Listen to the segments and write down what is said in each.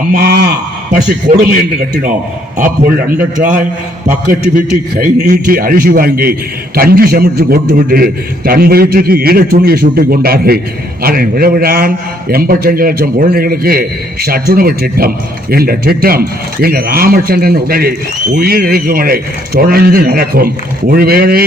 அம்மா பசி கொடுமை என்று கட்டினோம். அப்பொழுது அந்த தாய் பக்கத்து வீட்டு கை நீட்டி அரிசி வாங்கி கஞ்சி சமைத்து கொடுத்துவிட்டு தன் வயிற்றுக்கு ஈரத்துணியை சுட்டி கொண்டார்கள். அதன் விளைவுதான் 85 லட்சம் குழந்தைகளுக்கு சத்துணவு திட்டம். இந்த திட்டம் இந்த ராமச்சந்திரன் உடலில் உயிர் இருக்கும் வரை தொடர்ந்து நடக்கும். ஒருவேளை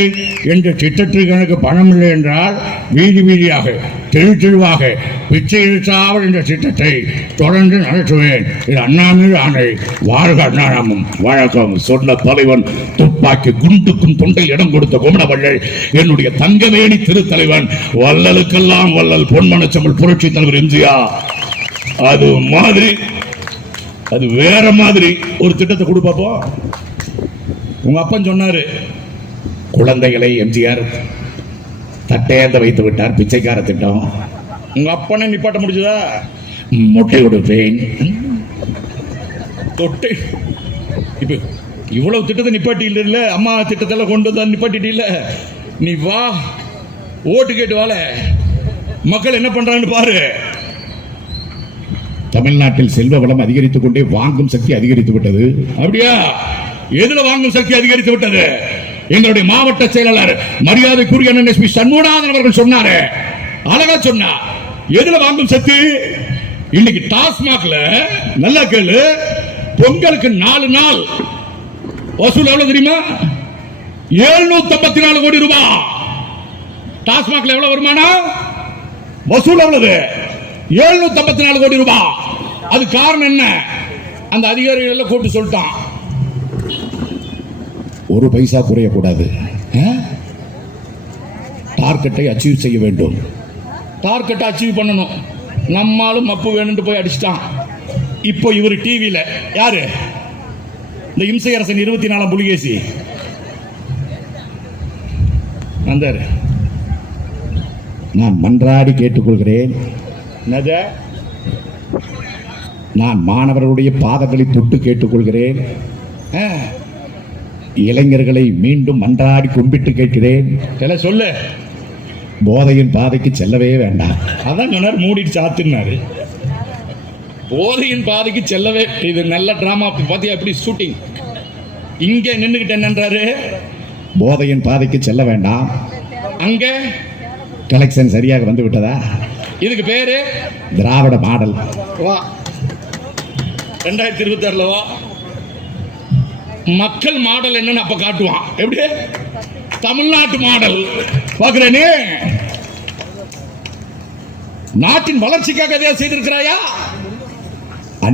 இந்த திட்டத்திற்கு எனக்கு பணம் இல்லை என்றால் வீதி வீதியாக தெருவாக பிச்சை எடுத்தாமல் இந்த திட்டத்தை தொடர்ந்து நடத்துவேன். இது அண்ணாமில் ஆணை. வாழ்க அண்ணாராமும் வழக்கம் சொன்ன தலைவன் துப்பாக்கி குண்டுக்கும் தொண்டை இடம் கொடுத்த கோமணவள்ளல் என்னுடைய தங்கவேணி திருத்தலைவன் வள்ளலுக்கெல்லாம் வள்ளல் பொன்மனச்சம்பல் புரட்சி தலைவர் எம்ஜிஆர். அது மாதிரி அது வேற மாதிரி ஒரு திட்டத்தை கொடுப்பப்போ உங்க அப்பன் சொன்னாரு, குழந்தைகளை எம்ஜிஆர் தட்டையந்த வைத்து விட்டார், பிச்சைக்கார திட்டம். உங்க அப்பனை நிப்பாட்ட முடிஞ்சதா? முட்டை கொடுப்பேன் தொட்டை. இப்ப இவ்வளவு திட்டத்தை நிப்பாட்டி இல்ல, அம்மா திட்டத்தை கொண்டு வந்து நிப்பாட்டிட்டு இல்ல. நீ வா, ஓட்டு கேட்டு வாழ. மக்கள் என்ன பண்றாங்கன்னு பாரு. தமிழ்நாட்டில் செல்வ வளம் அதிகரித்துக் கொண்டே வாங்கும் சக்தி அதிகரித்து விட்டது. அப்படியா? எதுல வாங்கும் சக்தி அதிகரித்து விட்டது? எங்களுடைய மாவட்ட செயலாளர் மரியாதைக்குரிய எஸ்பி சண்முகநாதன் அவர்கள் சொன்னாரு, அழகா சொன்னார். எதுல வாங்கும் சக்தி? இன்னைக்கு டாஸ்மாக்ல நல்லா கேளு, பொங்கலுக்கு 4 நாள் வசூல் எவ்வளவு தெரியுமா? 754 கோடி ரூபாய். டாஸ்மாக்ல எவ்வளவு வருமானம்? வசூல் எவ்வளவு? 754 கோடி ரூபாய். அது காரணம் என்ன? அந்த அதிகாரிகள் எல்லாம் கூப்பிட்டு சொல்லிட்டான், ஒரு பைசா குறையக்கூடாது, டார்கெட்டை அச்சீவ் செய்ய வேண்டும். டார்கெட்டை அச்சீவ் பண்ணணும். நம்மாலும் மப்பு வேணும்னு போய் அடிச்சிட்டான். இப்போ இவர் டிவியில யாரு? இந்த இம்சையரசன் 24 புலிகேசி வந்தாரு. நான் மன்றாடி கேட்டுக்கொள்கிறேன், நான் மாணவர்களுடைய பாதங்களை தொட்டு கேட்டுக்கொள்கிறேன், இளைஞர்களை மீண்டும் மன்றாடி கும்பிட்டு கேட்கிறேன், சொல்லு, போதையின் பாதைக்கு செல்லவே வேண்டாம். அதான் சொன்னார், மூடிட்டு சாத்துனாரு. போதையின் பாதைக்கு செல்லவே. இது நல்ல டிராமா பாத்தியா? எப்படி ஷூட்டிங். இங்க நின்றுகிட்டு என்னன்றாரு, போதையின் பாதைக்கு செல்ல வேண்டாம். அங்க கலெக்ஷன் சரியாக வந்து விட்டதா? இதுக்கு பேரு திராவிட மாடல். வா 2026 வா, மக்கள் மாடல் என்னன்னு அப்ப காட்டுவான். எப்படி? தமிழ்நாட்டு மாடல் பாக்குறேனே. நாட்டின் வளர்ச்சிக்காக எதையா செய்திருக்கிறாயா?